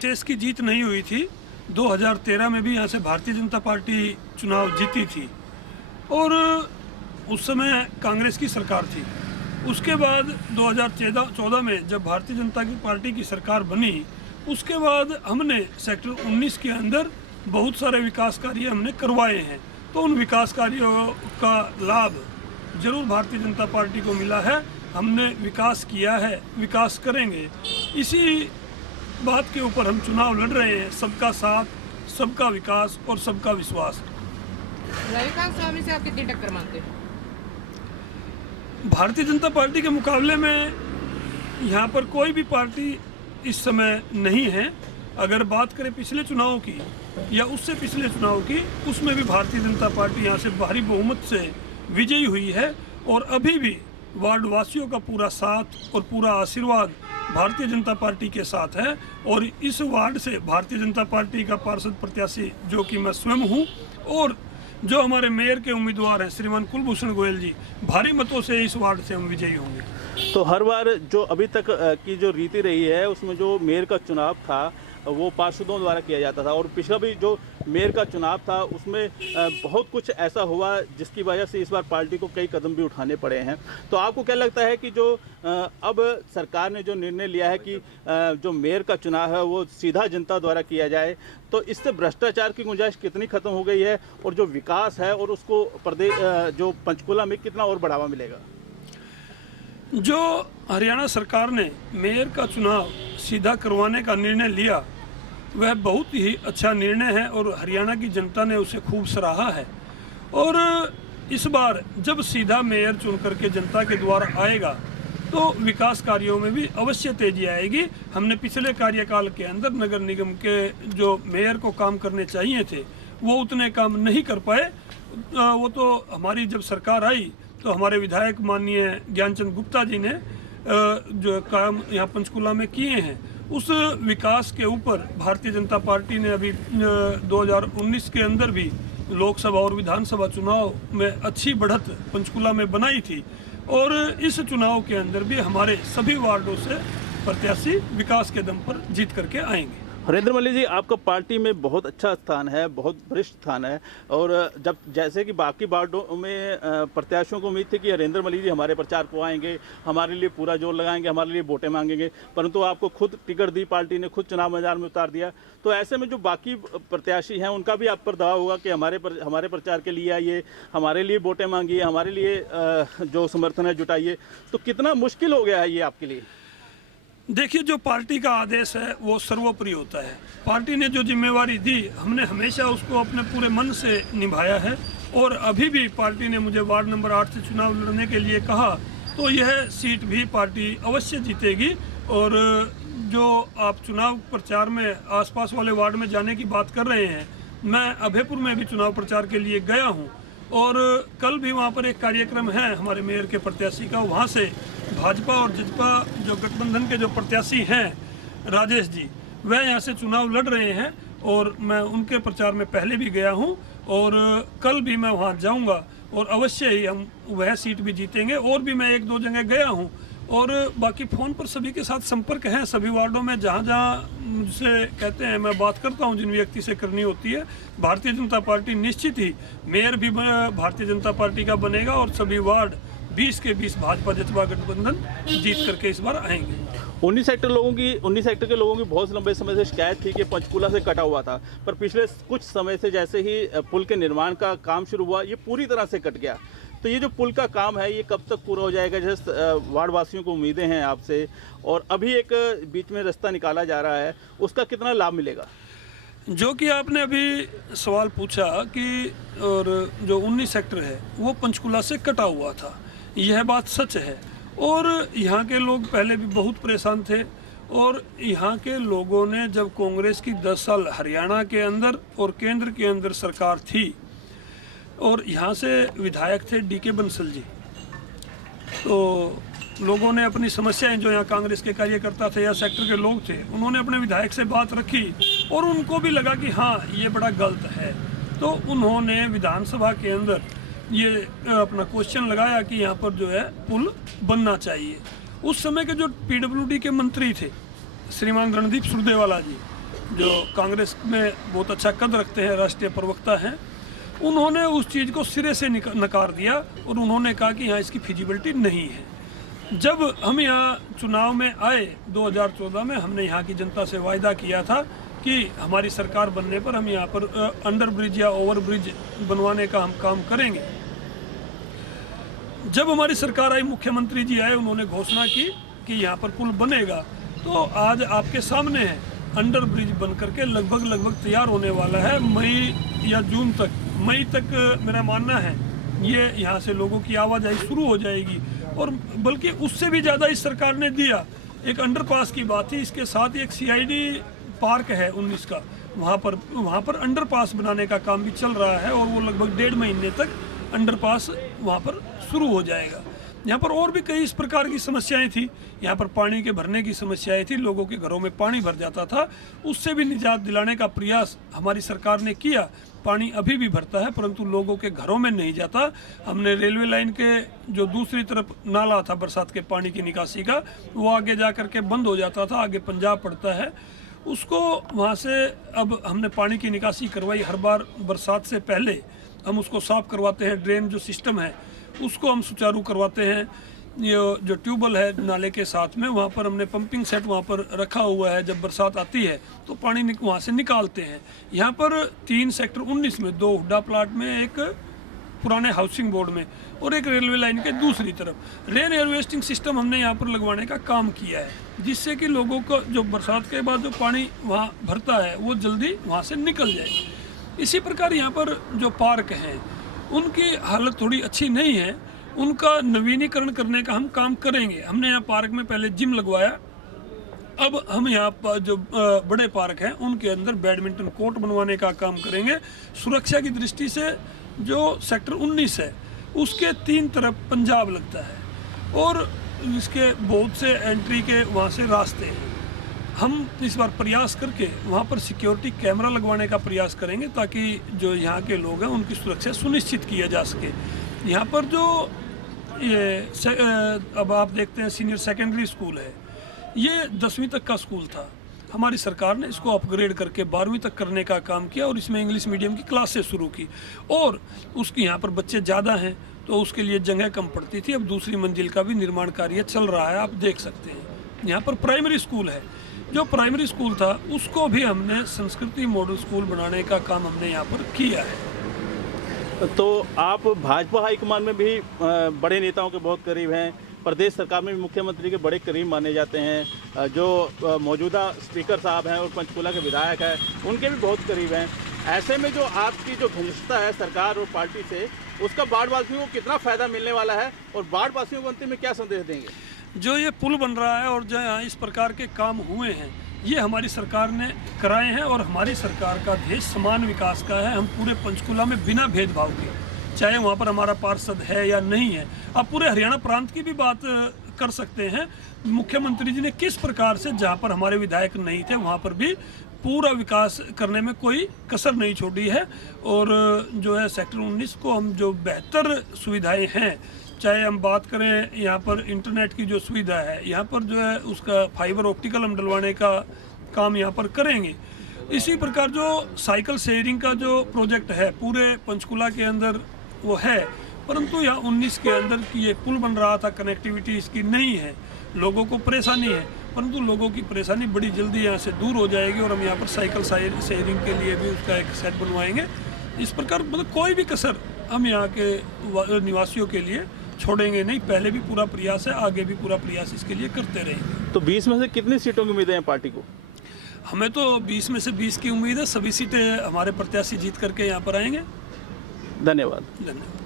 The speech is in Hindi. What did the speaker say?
देश की जीत नहीं हुई थी। 2013 में भी यहाँ से भारतीय जनता पार्टी चुनाव जीती थी और उस समय कांग्रेस की सरकार थी। उसके बाद 2014 में जब भारतीय जनता पार्टी की सरकार बनी, उसके बाद हमने सेक्टर 19 के अंदर बहुत सारे विकास कार्य हमने करवाए हैं। तो उन विकास कार्यों का लाभ जरूर भारतीय जनता पार्टी को मिला है। हमने विकास किया है, विकास करेंगे, इसी बात के ऊपर हम चुनाव लड़ रहे हैं। सबका साथ, सबका विकास और सबका विश्वास। रविकांत स्वामी से आप कितनी टक्कर मानते हैं? भारतीय जनता पार्टी के मुकाबले में यहाँ पर कोई भी पार्टी इस समय नहीं है। अगर बात करें पिछले चुनाव की या उससे पिछले चुनाव की, उसमें भी भारतीय जनता पार्टी यहाँ से भारी बहुमत से विजयी हुई है और अभी भी वार्ड वासियों का पूरा साथ और पूरा आशीर्वाद भारतीय जनता पार्टी के साथ है। और इस वार्ड से भारतीय जनता पार्टी का पार्षद प्रत्याशी जो कि मैं स्वयं हूँ और जो हमारे मेयर के उम्मीदवार हैं श्रीमान कुलभूषण गोयल जी, भारी मतों से इस वार्ड से हम विजयी होंगे। तो हर बार जो अभी तक की जो रीति रही है उसमें जो मेयर का चुनाव था वो पार्षदों द्वारा किया जाता था और पिछला भी जो मेयर का चुनाव था उसमें बहुत कुछ ऐसा हुआ जिसकी वजह से इस बार पार्टी को कई कदम भी उठाने पड़े हैं। तो आपको क्या लगता है कि जो अब सरकार ने जो निर्णय लिया है कि जो मेयर का चुनाव है वो सीधा जनता द्वारा किया जाए, तो इससे भ्रष्टाचार की गुंजाइश कितनी खत्म हो गई है और जो विकास है और उसको प्रदेश जो पंचकुला में कितना और बढ़ावा मिलेगा? जो हरियाणा सरकार ने मेयर का चुनाव सीधा करवाने का निर्णय लिया वह बहुत ही अच्छा निर्णय है और हरियाणा की जनता ने उसे खूब सराहा है। और इस बार जब सीधा मेयर चुन करके जनता के द्वारा आएगा तो विकास कार्यों में भी अवश्य तेजी आएगी। हमने पिछले कार्यकाल के अंदर नगर निगम के जो मेयर को काम करने चाहिए थे वो उतने काम नहीं कर पाए। वो तो हमारी जब सरकार आई तो हमारे विधायक माननीय ज्ञानचंद गुप्ता जी ने जो काम यहाँ पंचकुला में किए हैं उस विकास के ऊपर भारतीय जनता पार्टी ने अभी 2019 के अंदर भी लोकसभा और विधानसभा चुनाव में अच्छी बढ़त पंचकुला में बनाई थी और इस चुनाव के अंदर भी हमारे सभी वार्डों से प्रत्याशी विकास के दम पर जीत करके आएंगे। हरेंद्र मल्ली जी, आपका पार्टी में बहुत अच्छा स्थान है, बहुत वरिष्ठ स्थान है और जब जैसे कि बाकी वार्डों में प्रत्याशियों को उम्मीद थी कि हरेंद्र मल्ली जी हमारे प्रचार को आएंगे, हमारे लिए पूरा जोर लगाएंगे, हमारे लिए वोटें मांगेंगे, परंतु आपको खुद टिकट दी, पार्टी ने खुद चुनाव मैदान में उतार दिया। तो ऐसे में जो बाकी प्रत्याशी हैं उनका भी आप पर दबाव होगा कि हमारे प्रचार के लिए आइए, हमारे लिए वोटें मांगिए, हमारे लिए जो समर्थन है जुटाइए। तो कितना मुश्किल हो गया है ये आपके लिए? देखिए, जो पार्टी का आदेश है वो सर्वोपरि होता है। पार्टी ने जो जिम्मेवारी दी हमने हमेशा उसको अपने पूरे मन से निभाया है और अभी भी पार्टी ने मुझे वार्ड नंबर 8 से चुनाव लड़ने के लिए कहा तो यह सीट भी पार्टी अवश्य जीतेगी। और जो आप चुनाव प्रचार में आसपास वाले वार्ड में जाने की बात कर रहे हैं, मैं अभयपुर में भी चुनाव प्रचार के लिए गया हूँ और कल भी वहाँ पर एक कार्यक्रम है हमारे मेयर के प्रत्याशी का। वहाँ से भाजपा और जजपा जो गठबंधन के जो प्रत्याशी हैं राजेश जी, वह यहाँ से चुनाव लड़ रहे हैं और मैं उनके प्रचार में पहले भी गया हूँ और कल भी मैं वहाँ जाऊँगा और अवश्य ही हम वह सीट भी जीतेंगे। और भी मैं 1-2 जगह गया हूँ और बाकी फ़ोन पर सभी के साथ संपर्क है। सभी वार्डों में जहाँ जहाँ मुझसे कहते हैं मैं बात करता हूँ, जिन व्यक्ति से करनी होती है। भारतीय जनता पार्टी निश्चित ही मेयर भी भारतीय जनता पार्टी का बनेगा और सभी वार्ड 20 के 20 भाजपा जजपा गठबंधन जीत करके इस बार आएंगे। 19 सेक्टर के लोगों की बहुत लंबे समय से शिकायत थी कि पंचकुला से कटा हुआ था, पर पिछले कुछ समय से जैसे ही पुल के निर्माण का काम शुरू हुआ ये पूरी तरह से कट गया। तो ये जो पुल का काम है ये कब तक पूरा हो जाएगा? जैसे वार्ड वासियों को उम्मीदें हैं आपसे और अभी एक बीच में रास्ता निकाला जा रहा है, उसका कितना लाभ मिलेगा? जो कि आपने अभी सवाल पूछा कि और जो 19 सेक्टर है वो पंचकुला से कटा हुआ था, यह बात सच है। और यहाँ के लोग पहले भी बहुत परेशान थे और यहाँ के लोगों ने जब कांग्रेस की 10 साल हरियाणा के अंदर और केंद्र के अंदर सरकार थी और यहाँ से विधायक थे डीके बंसल जी, तो लोगों ने अपनी समस्याएं जो यहाँ कांग्रेस के कार्यकर्ता थे या सेक्टर के लोग थे उन्होंने अपने विधायक से बात रखी और उनको भी लगा कि हाँ ये बड़ा गलत है। तो उन्होंने विधानसभा के अंदर ये अपना क्वेश्चन लगाया कि यहाँ पर जो है पुल बनना चाहिए। उस समय के जो पीडब्ल्यूडी के मंत्री थे श्रीमान रणदीप सुरजेवाला जी, जो कांग्रेस में बहुत अच्छा कद रखते हैं, राष्ट्रीय प्रवक्ता हैं, उन्होंने उस चीज़ को सिरे से नकार दिया और उन्होंने कहा कि यहाँ इसकी फिजिबिलिटी नहीं है। जब हम यहाँ चुनाव में आए 2014 में, हमने यहाँ की जनता से वायदा किया था कि हमारी सरकार बनने पर हम यहाँ पर अंडर ब्रिज या ओवर ब्रिज बनवाने का हम काम करेंगे। जब हमारी सरकार आई, मुख्यमंत्री जी आए, उन्होंने घोषणा की कि यहाँ पर पुल बनेगा, तो आज आपके सामने है अंडर ब्रिज बन करके लगभग तैयार होने वाला है। मई या जून तक, मई तक मेरा मानना है ये यहाँ से लोगों की आवाजाही शुरू हो जाएगी। और बल्कि उससे भी ज़्यादा इस सरकार ने दिया। एक अंडरपास की बात थी, इसके साथ एक CID पार्क है 19 का, वहाँ पर अंडरपास बनाने का काम भी चल रहा है और वो लगभग 1.5 महीने तक अंडरपास वहाँ पर शुरू हो जाएगा। यहाँ पर और भी कई इस प्रकार की समस्याएं थी। यहाँ पर पानी के भरने की समस्याएं थी, लोगों के घरों में पानी भर जाता था, उससे भी निजात दिलाने का प्रयास हमारी सरकार ने किया। पानी अभी भी भरता है परंतु लोगों के घरों में नहीं जाता। हमने रेलवे लाइन के जो दूसरी तरफ नाला था बरसात के पानी की निकासी का, वो आगे जा कर के बंद हो जाता था, आगे पंजाब पड़ता है, उसको वहाँ से अब हमने पानी की निकासी करवाई। हर बार बरसात से पहले हम उसको साफ करवाते हैं, ड्रेन जो सिस्टम है उसको हम सुचारू करवाते हैं। ये जो ट्यूबवेल है नाले के साथ में, वहाँ पर हमने पंपिंग सेट वहाँ पर रखा हुआ है। जब बरसात आती है तो पानी वहाँ से निकालते हैं। यहाँ पर 3 सेक्टर 19 में 2 हुड्डा प्लाट में, एक पुराने हाउसिंग बोर्ड में और एक रेलवे लाइन के दूसरी तरफ रेन हार्वेस्टिंग सिस्टम हमने यहाँ पर लगवाने का काम किया है, जिससे कि लोगों को जो बरसात के बाद जो पानी वहाँ भरता है वो जल्दी वहाँ से निकल जाए। इसी प्रकार यहाँ पर जो पार्क हैं उनकी हालत थोड़ी अच्छी नहीं है, उनका नवीनीकरण करने का हम काम करेंगे। हमने यहाँ पार्क में पहले जिम लगवाया, अब हम यहाँ पर जो बड़े पार्क हैं उनके अंदर बैडमिंटन कोर्ट बनवाने का काम करेंगे। सुरक्षा की दृष्टि से जो सेक्टर 19 है उसके 3 तरफ पंजाब लगता है और इसके बहुत से एंट्री के वहाँ से रास्ते हैं। हम इस बार प्रयास करके वहाँ पर सिक्योरिटी कैमरा लगवाने का प्रयास करेंगे ताकि जो यहाँ के लोग हैं उनकी सुरक्षा सुनिश्चित किया जा सके। यहाँ पर जो ये अब आप देखते हैं सीनियर सेकेंडरी स्कूल है, ये 10वीं तक का स्कूल था। हमारी सरकार ने इसको अपग्रेड करके 12वीं तक करने का काम किया और इसमें इंग्लिश मीडियम की क्लासेस शुरू की और उसकी यहाँ पर बच्चे ज़्यादा हैं तो उसके लिए जगह कम पड़ती थी। अब दूसरी मंजिल का भी निर्माण कार्य चल रहा है, आप देख सकते हैं। यहाँ पर प्राइमरी स्कूल है, जो प्राइमरी स्कूल था उसको भी हमने संस्कृति मॉडल स्कूल बनाने का काम हमने यहाँ पर किया है। तो आप भाजपा हाईकमान में भी बड़े नेताओं के बहुत करीब हैं, प्रदेश सरकार में भी मुख्यमंत्री के बड़े करीब माने जाते हैं। जो मौजूदा स्पीकर साहब हैं और पंचकुला के विधायक हैं उनके भी बहुत करीब हैं। ऐसे में जो आपकी जो घनिष्ठता है सरकार और पार्टी से, उसका बाढ़ वासियों को कितना फ़ायदा मिलने वाला है और बाढ़ वासियों को अंतिम में क्या संदेश देंगे? जो ये पुल बन रहा है और जो यहाँ इस प्रकार के काम हुए हैं ये हमारी सरकार ने कराए हैं और हमारी सरकार का ध्येय समान विकास का है। हम पूरे पंचकुला में बिना भेदभाव के, चाहे वहाँ पर हमारा पार्षद है या नहीं है, आप पूरे हरियाणा प्रांत की भी बात कर सकते हैं। मुख्यमंत्री जी ने किस प्रकार से जहाँ पर हमारे विधायक नहीं थे वहाँ पर भी पूरा विकास करने में कोई कसर नहीं छोड़ी है। और जो है सेक्टर 19 को हम जो बेहतर सुविधाएं हैं, चाहे हम बात करें यहाँ पर इंटरनेट की जो सुविधा है, यहाँ पर जो है उसका फाइबर ऑप्टिकल हम डलवाने का काम यहाँ पर करेंगे। इसी प्रकार जो साइकिल शेयरिंग का जो प्रोजेक्ट है पूरे पंचकुला के अंदर वो है, परंतु यहाँ 19 के अंदर की ये पुल बन रहा था, कनेक्टिविटी इसकी नहीं है, लोगों को परेशानी है, परंतु लोगों की परेशानी बड़ी जल्दी यहाँ से दूर हो जाएगी और हम यहाँ पर साइकिल शेयरिंग के लिए भी उसका एक सेट बनवाएंगे। इस प्रकार मतलब कोई भी कसर हम यहाँ के निवासियों के लिए छोड़ेंगे नहीं। पहले भी पूरा प्रयास है, आगे भी पूरा प्रयास इसके लिए करते रहेंगे। तो 20 में से कितनी सीटों की उम्मीदें हैं पार्टी को? हमें तो 20 में से 20 की उम्मीद है। सभी सीटें हमारे प्रत्याशी जीत करके यहाँ पर आएंगे। धन्यवाद। धन्यवाद।